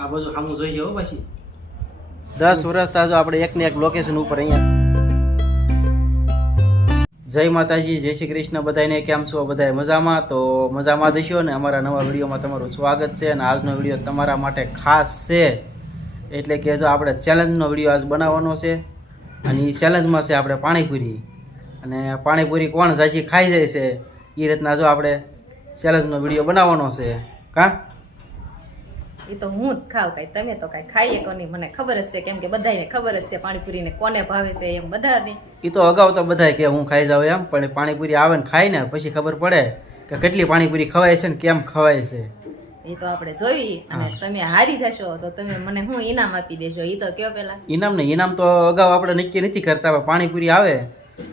આ બાજુ સામું જોઈ જાવ પછી 10 વર્ષ તાજો આપણે એક ને એક લોકેશન ઉપર અહીંયા જય માતાજી, જય શ્રી કૃષ્ણ બધાને. કેમ છો બધાય? મજામાં? તો મજામાં જ હશો ને. અમારા નવા વિડીયોમાં તમારું સ્વાગત છે અને આજનો વિડીયો તમારા માટે ખાસ છે. એટલે કે જો આપણે ચેલેન્જનો વિડીયો આજ બનાવવાનો છે અને એ ચેલેન્જમાં છે આપણે પાણીપુરી. અને પાણીપુરી કોણ જાજી ખાઈ જાય છે એ રીતના જો આપણે ચેલેન્જનો વિડીયો બનાવવાનો છે. કા એ તો હું જ ખાવ, કઈ તમે તો કઈ ખાઈએ કોની મને ખબર જ છે, કેમ કે બધાને ખબર જ છે પાણીપુરી ને કોને ભાવે છે એમ બધાને. એ તો અગાઉ તો બધાય કે હું ખાઈ જાઉં એમ, પણ પાણીપુરી આવે ને ખાઈ ને પછી ખબર પડે કે કેટલી પાણીપુરી ખવાય છે ને કેમ ખવાય છે. એ તો આપણે જોઈ અને તમે હારી જશો તો તમે મને હું ઇનામ આપી દેજો. એ તો કયો પેલા ઇનામ ને ઇનામ તો અગાઉ આપણે નક્કી નથી કરતા. પાણીપુરી આવે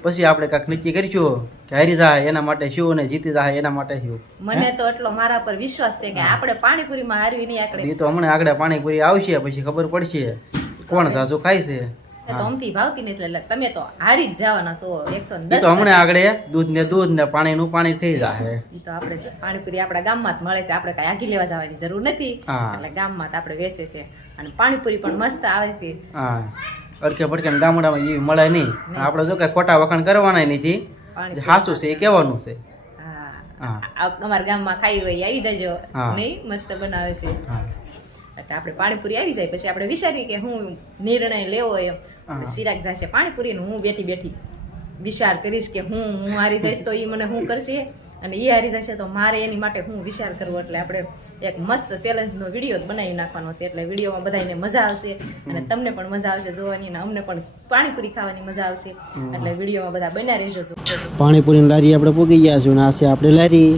પછી આપણે કાંઈક નક્કી કરીશું કે હારી જાય એના માટે શું અને જીતી જાય એના માટે શું. મને તો એટલો મારા પર વિશ્વાસ છે કે આપણે પાણીપુરીમાં હારવી નહીં. આકડે એ તો હમણાં આગળ પાણીપુરી આવશે પછી ખબર પડશે કોણ ઝાઝુ ખાય છે. તો અમથી ભાવતી નથી એટલે તમે તો હારી જ જવાના છો 110. તો હમણાં આગળ દૂધ ને પાણીનું પાણી થઈ જાય. એ તો આપણે પાણીપુરી આપણા ગામમાં જ મળે છે, આપણે કઈ આગી લેવા જવાની જરૂર નથી. એટલે ગામમાં જ આપણે વેચે છે અને પાણીપુરી પણ મસ્ત આવે છે. હા, અડકે પડકે ગામડામાં એવી મળે નહીં. આપણે જો કઈ ખોટા વખાણ કરવાના નથી, સાચું છે એ કહેવાનું છે. અમારા ગામમાં ખાઈ હોય આવી જજો. નહીં મસ્ત બનાવે છે. એટલે આપણે પાણીપુરી આવી જાય પછી આપણે વિચારીએ કે હું નિર્ણય લેવો એમ. ચિરાગ જશે પાણીપુરી ને હું બેઠી બેઠી વિચાર કરીશ કે હું હારી જઈશ તો એ મને શું કરશે અને એ હારી જશે તો મારે એની માટે હું વિચાર કરવો. એટલે આપણે એક મસ્ત ચેલેન્જનો વિડીયો બનાવી નાખવાનો છે. એટલે વિડીયોમાં બધાને મજા આવશે અને તમને પણ મજા આવશે જોવાની અને અમને પણ પાણીપુરી ખાવાની મજા આવશે. એટલે વિડીયોમાં બધા બન્યા રહેજો. પાણીપુરીની લારી આપણે પોગી ગયા છું ને આ છે આપણે લારી.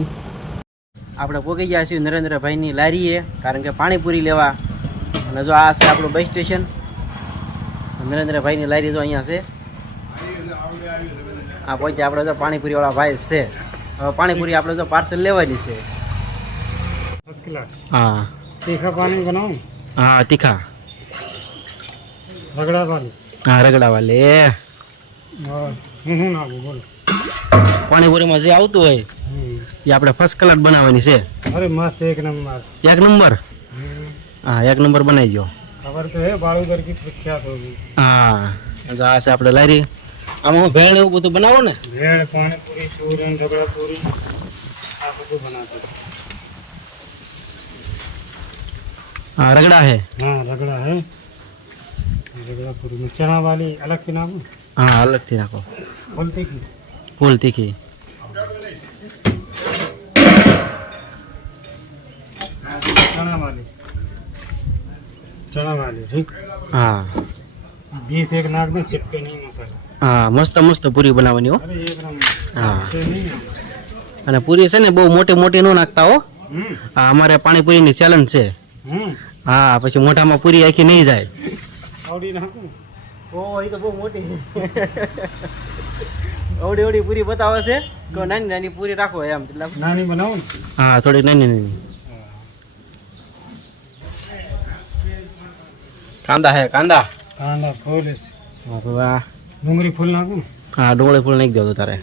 આપણે પોગી ગયા છીએ નરેન્દ્રભાઈની લારીએ, કારણ કે પાણીપુરી લેવા. અને જો આ છે આપણું બસ સ્ટેશન. નરેન્દ્રભાઈની લારી જો અહીંયા છે. આ પહોંચે આપણે જો પાણીપુરીવાળા ભાઈ છે. હવે પાણીપુરી આપણે જો પાર્સલ લેવાની છે. હા, तीखा पानी बनाऊं? હા તીખા. रगड़ा वाली? હા રગડા વાલે. और ना बोलो પાણીપુરીમાં જે આવતું હોય એ આપણે ફર્સ્ટ ક્લાસ બનાવવાની છે. अरे मस्त एक नंबर. એક નંબર. હા, એક નંબર બનાવી દો. खबर तो है बाड़ूगर की प्रख्यात होगी. હા, જો આ છે આપણે લારી. આમાં હું ભેળ એવું બધું બનાવો ને? भेड़ पानी पूरी सूरन रगड़ा पूरी आप બધું बनाते. हाँ रगड़ा है. हाँ रगड़ा है. रगड़ा पूरी में चना वाली अलग से नाम हाँ अलग थी नाखो. बोलते की फूल तीखी. चना वाली ठीक. हाँ 20 एक नाक में चिपके नहीं मसाला. हाँ मस्त मस्त पूरी बनावવાની હો. अरे एक नंबर. हाँ चिपके नहीं है. અને પૂરી છે ને બહુ મોટી મોટી ન નાખતા હો. હા, અમારે પાણીપુરીની ચેલેન્જ છે. હા, પછી મોઢામાં પૂરી આખી નહીં જાય. આવડી નાખું. ઓ એ તો બહુ મોટી. ઓડી ઓડી પૂરી બતાવે છે તો નાની નાની પૂરી રાખો એમ. નાની બનાવું ને. હા થોડી નાની નાની. કાંદા હે કાંદા. કાંદા ફૂલ. વાહ. ડુંગળી ફૂલ નાખું. હા ડુંગળી ફૂલ નાખી દો તારે.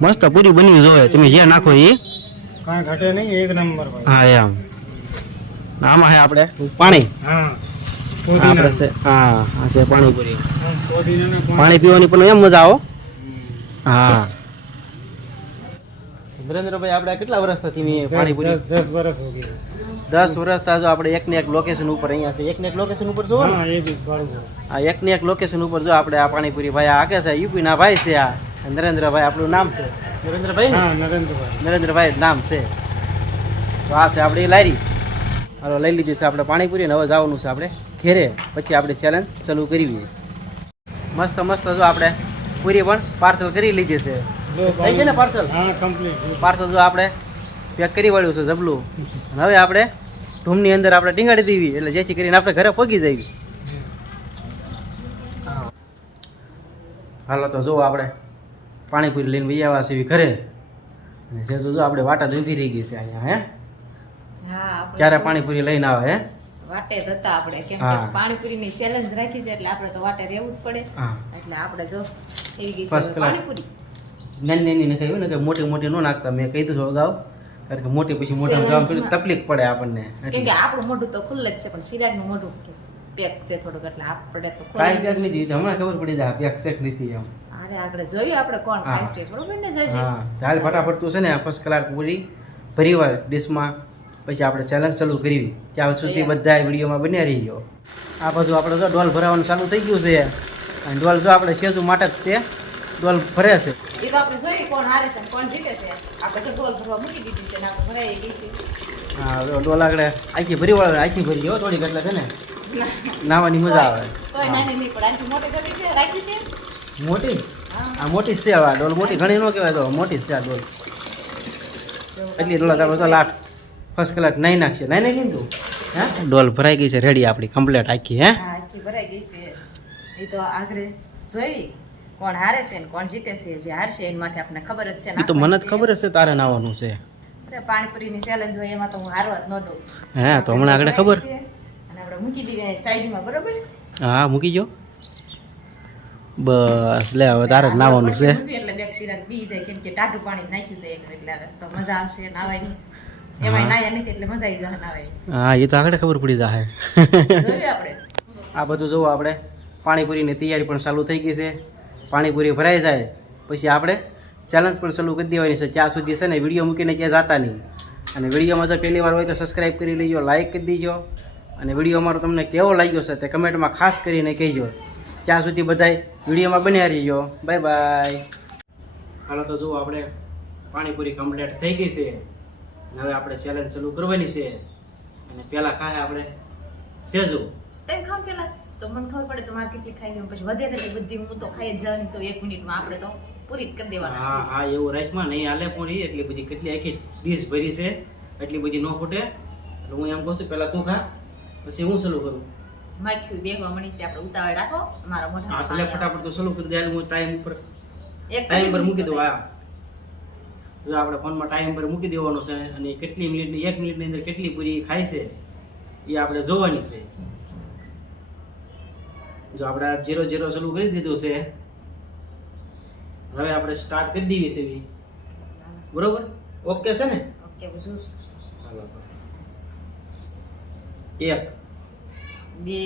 મસ્ત પૂરી બની જોઈએ. તમે જે નાખો એ કાંઈ ઘટે નહીં. એક નંબર ભાઈ. હા એમ. આમાં હે આપણે પાણી. હા આપણે છે હા આ છે પાણીપુરી. પુદીના પાણી પીવાની પણ એમ મજા આવો. હા નરેન્દ્રભાઈ આપણે કેટલા વર્ષથી પાણીપુરી? 10 વર્ષ હો ગયા. 10 વર્ષ તાજો આપણે એક ને એક લોકેશન ઉપર અહીંયા છે. એક ને એક લોકેશન ઉપર જો હા એ બી બરાબર. આ એક ને એક લોકેશન ઉપર જો આપણે આ પાણીપુરી ભાઈ આગે છે. યુપી ના ભાઈ છે આ નરેન્દ્રભાઈ. આપણું નામ છે નરેન્દ્રભાઈ. હા નરેન્દ્રભાઈ. નરેન્દ્રભાઈ નામ છે. તો આ છે આપણી લારી. હાલો લઈ લીધી છે આપણે પાણીપુરી ને હવે જવાનું છે આપણે ઘેરે. પછી આપણે ચેલેન્જ ચાલુ કરવી. મસ્ત મસ્ત જો આપણે પૂરી પણ પાર્સલ કરી લીધી છે. થઈ છે ને પાર્સલ? હા કમ્પ્લીટ. પાર્સલ જો આપણે પેક કરી વાળ્યું છે જબલું. હવે આપણે ધૂમની અંદર આપણે ટીંગાડી દેવી એટલે જેથી કરીને આપણે ઘરે પગી જઈએ. હાલો તો જો આપણે પાણીપુરી લઈને વહી આવ્યા છીએ ઘરે. અને સેજો જો આપણે વાટા ઊભી રહી ગઈ છે અહીંયા. હે હા ક્યારે પાણીપુરી લઈને આવે? હે વાટે જ હતા આપણે, કેમ કે પાણીપુરીની ચેલેન્જ રાખી છે એટલે આપણે તો વાટે રહેવું જ પડે. એટલે આપણે જો એવી ગઈ છે પાણીપુરી. નાની નાની નખાવી ને કે મોટી મોટી ન નાખતા. મેં કીધું છું અગાઉ કારણ કે મોટી પછી મોઢામાં જવામાં થોડી તકલીફ પડે આપણને કેમ કે આપણું મોઢું તો ખુલ્લે જ છે પણ સિરાજનું મોઢું પેક છે થોડુંક એટલે આપણે તો કાંઈ પેક નથી હમણાં ખબર પડી જાય પેક શેક નથી એમ અરે આગળ જોઈએ આપણે કોણ ખાય છે બરોબર ને જશે હા ચાલ ફટાફટ તું છે ને ફર્સ્ટ ક્લાસ પૂરી પરિવાર ડિશમાં પછી આપણે ચેલેન્જ ચાલુ કરવી ત્યાં સુધી બધા વિડીયોમાં બન્યા રહી ગયો આ બાજુ આપણે જો ડોલ ભરાવાનું ચાલુ થઈ ગયું છે અને ડોલ જો આપણે સેજુ માટે જ તે ડોલ ભરે છે એ તો આપણે જોઈએ કોણ હારે છે કોણ જીતે છે આપણે તો ઢોલ ભરવા મૂકી દીધી છે ને આપણે ભરાઈ ગઈ છે હા ડોલ આગળ આખી ભરી વાળે આખી ભરી ગયો થોડીક એટલે છે ને નાવાની મજા આવે કોઈ નાની નહીં પણ આનાથી મોટી જતી છે રાખી છે મોટી આ મોટી જ છે આ ડોલ મોટી ઘણી ન કહેવાય તો મોટી જ છે આ ડોલ એટલી ડોલ આપણે તો લાટ ફર્સ્ટ ક્લાસ નાઈ નાખશે નાઈ કીધું હે ડોલ ભરાઈ ગઈ છે રેડી આપણી કમ્પ્લીટ આખી હે હા આખી ભરાઈ ગઈ છે એ તો આગળ જોઈ કોણ હારે છે ને કોણ જીતે છે જે હારશે એની માથે આપણને ખબર જ છે એ તો મને જ ખબર જ છે તારે નાવાનું છે અરે પાણીપુરીની ચેલેન્જ હોય એમાં તો હું હારવા જ ન દઉં હે તો હમણાં આગળ ખબર અને આપણે મૂકી દીધી સાઈડમાં બરોબર હા મૂકી જો બસ લે હવે તારે જ નાવાનું છે એટલે બે શિરાક બી જાય કેમ કે ટાઢું પાણી નાખ્યું છે એટલે રસ્તો મજા આવશે નાવાની એમાં નાયા નથી એટલે મજા આવી જાય નાવાની હા એ તો આગળ ખબર પડી જાય જોઈએ આપણે આ બધું જોવો આપણે પાણીપુરીની તૈયારી પણ ચાલુ થઈ ગઈ છે પાણીપુરી ભરાઈ જાય પછી આપણે ચેલેન્જ પણ ચાલુ કરી દેવાની છે ત્યાં સુધી છે ને વિડીયો મૂકીને ક્યાં જતા નહીં અને વિડીયોમાં જો પહેલી વાર હોય તો સબસ્ક્રાઈબ કરી લેજો લાઇક કરી દેજો અને વિડીયો અમારો તમને કેવો લાગ્યો છે તે કમેન્ટમાં ખાસ કરીને કહેજો ત્યાં સુધી બધાય વિડીયોમાં બન્યા રહીજો બાય બાય હાલો તો જુઓ આપણે પાણીપુરી કમ્પ્લીટ થઈ ગઈ છે હવે આપણે ચેલેન્જ ચાલુ કરવાની છે અને પહેલાં ખાય આપણે સેજુ તેમ ખાવ પેલા તો મને ખબર પડે તમારે કેટલી ખાઈ ગયું પછી વધે ને બધી હું તો ખાઈ જ જવાની છું 1 મિનિટમાં આપણે તો પૂરી જ કરી દેવાના હા હા એવું રાખમાં નહીં હાલે પૂરી એટલી બધી કેટલી આખી ડીશ ભરી છે એટલી બધી ન ફૂટે એટલે હું એમ કહું છું પહેલાં તું ખા પછી હું ચાલુ કરું માખ્યું બેહવા મળી છે આપણે ઉતાવળ રાખો મારા મોઢા હા એટલે ફટાફટ તો ચાલુ કરી દે હું ટાઈમ ઉપર એક ટાઈમ પર મૂકી દઉં હા જો આપણે ફોનમાં ટાઈમ પર મૂકી દેવાનો છે અને કેટલી મિનિટની 1 મિનિટની અંદર કેટલી પૂરી ખાય છે એ આપણે જોવાની છે જો આપણે 0-0 ચાલુ કરી દીધું છે હવે આપણે સ્ટાર્ટ કરી દેવી છે બરોબર ઓકે છે ને ઓકે બધું હાલો તો 1 2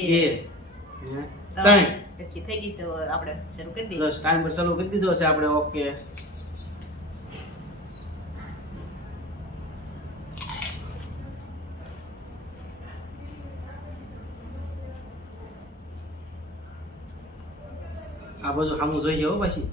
2 3 એટલી થઈ ગઈ છે હવે આપણે શરૂ કરી દઈએ બસ ટાઈમ પર ચાલુ કરી દીધો છે આપણે ઓકે આ બાજુ સામું જોઈ જાઓ પછી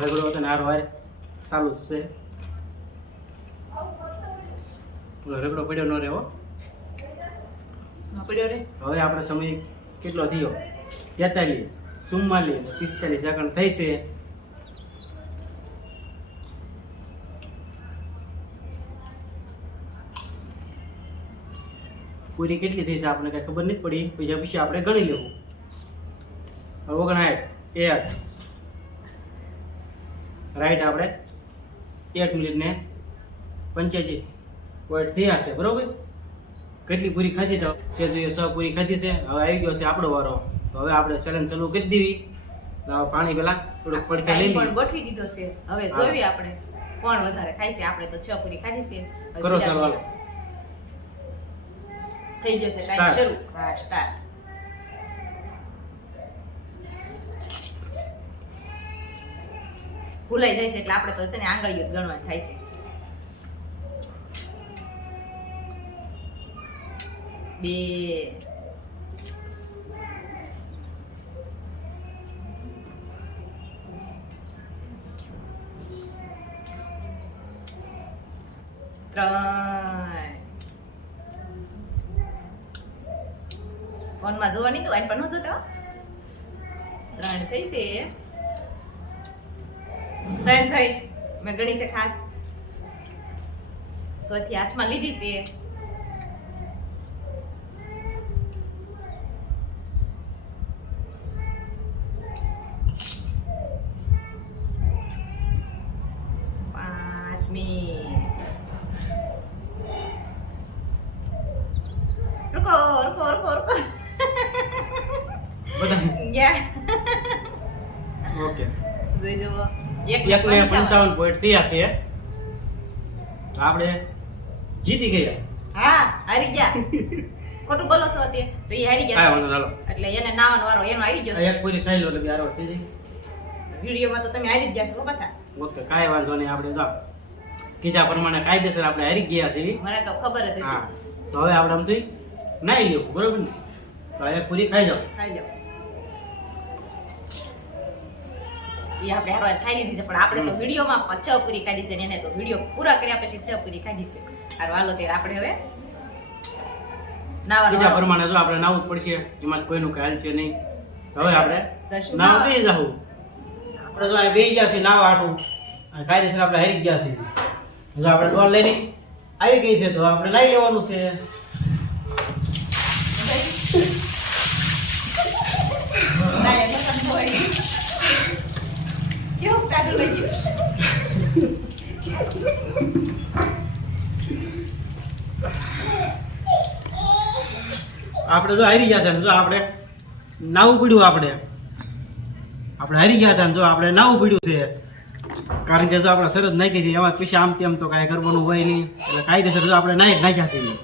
રગડો હતો ને હાર વાર ચાલુ જ છે રગડો પડ્યો ન રહેવો પડ્યો રે હવે આપણે સમય કેટલો થયો 43 44 અને 45 સેકન્ડ થઈ છે પૂરી કેટલી થઈ છે આપણે કઈ ખબર નથી પડી પછી આપણે ગણી લેવું 59 1 રાઈટ આપણે 1 મિનિટ ને 85 પોઈન્ટ થયા છે બરોબર કેટલી પૂરી ખાધી તો સેજુએ 100 પૂરી ખાધી છે હવે આવી ગયો છે આપણો વારો તો હવે આપણે ચેલેન્જ ચાલુ કરી દેવી પાણી પેલા થોડુંક પડકે લઈ પણ ગોઠવી દીધો છે હવે જોઈએ આપણે કોણ વધારે ખાય છે આપણે તો 6 પૂરી ખાધી છે કરો ચાલો હાલો થઈ ગયો છે ટાઈમ શરૂ હા સ્ટાર્ટ ભૂલાઈ જાય છે એટલે આપણે તો છે ને આંગળીઓ જ ગણવા થાય છે 2 3 ફોનમાં જોવાની તો આઈ પણ ન જોતા 3 થઈ છે 3 થઈ મેં ગણી છે ખાસ સોથી હાથમાં લીધી છે પાંચમી રૂકો રૂકો રૂકો રૂકો બધા ગયા ઓકે જોઈ જુઓ 155 પોઈન્ટ થયા છે તો આપણે જીતી ગયા હા હારી ગયા ખોટું બોલો છો તે તો એ હારી ગયા કાંઈ વાંધો ના લો. એટલે એને નાવાનો વારો એનો આવી ગયો એક પૂરી ખાઈ લો એટલે બી આરોટ થઈ જાય વિડીયોમાં તો તમે હારી જ ગયા છો પાછા ઓકે કાંઈ વાંધો નહીં આપણે તો કીધા પ્રમાણે કાયદેસર આપણે હારી ગયા છીએ મને તો ખબર જ હા હતી તો હવે આપણે આમ થઈ નાઈ લેવું બરોબર ને તો એક પૂરી ખાઈ જાઓ ખાઈ લો એ આપણે હારવાર ખાઈ લીધી છે પણ આપણે તો વિડીયોમાં 6 પૂરી ખાધી છે ને એને તો વિડીયો પૂરા કર્યા પછી 6 પૂરી ખાધી છે હારું હાલો ત્યારે આપણે હવે નાવાનો કીધા વારો. પ્રમાણે જો આપણે નાવું જ પડશે એમાં કોઈનું કાંઈ હાલ છે નહીં તો હવે આપણે જશું નાવા નાવા. બેસી જાવું આપણે જો અહીં બેસી ગયા છીએ નાવા હાટું અને કાયદેસર આપણે હારી ગયા છીએ જો આપણે ડોલ લઈને આવી ગઈ છે તો આપણે નાઈ લેવાનું છે ના, એનો તો વળી. કેવું કાઢું લઈ ગયું આપણે જો હારી ગયા હતા ને જો આપણે નાવું પડ્યું આપણે હારી ગયા હતા ને જો આપણે નાવું પડ્યું છે કારણ કે જો આપણે શરત નાખી હતી એમાં પછી આમ તેમ તો કાંઈ કરવાનું હોય નહીં એટલે કાયદેસર જો આપણે નાઈ નાખ્યા છીએ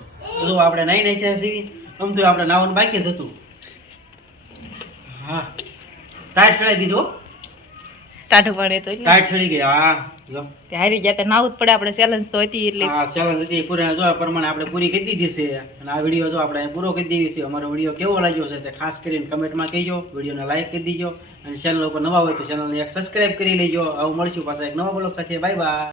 જો આપણે નાઈ નાખ્યા છીએ આમ તો આપણે નાવાનું બાકી જ હતું હા ટાઈટ ચડાવી દીધો ટાઢું પડે તો એટલે ટાઈટ ચડી ગઈ હા જો તે હારી જાય તો નાવું જ પડે આપણે ચેલેન્જ તો હતી એટલે હા ચેલેન્જ હતી પૂરા જો આ પ્રમાણે આપણે પૂરી કરી દીધી છે અને આ વિડીયો જો આપણે પૂરો કરી દેવી છે અમારો વિડીયો કેવો લાગ્યો છે તે ખાસ કરીને કમેન્ટમાં કહેજો વિડીયોને લાઈક કરી દીજો અને ચેનલ ઉપર નવા હોય તો ચેનલને એક સબસ્ક્રાઇબ કરી લેજો આવું મળશું પાછા એક નવા બ્લોગ સાથે બાય બાય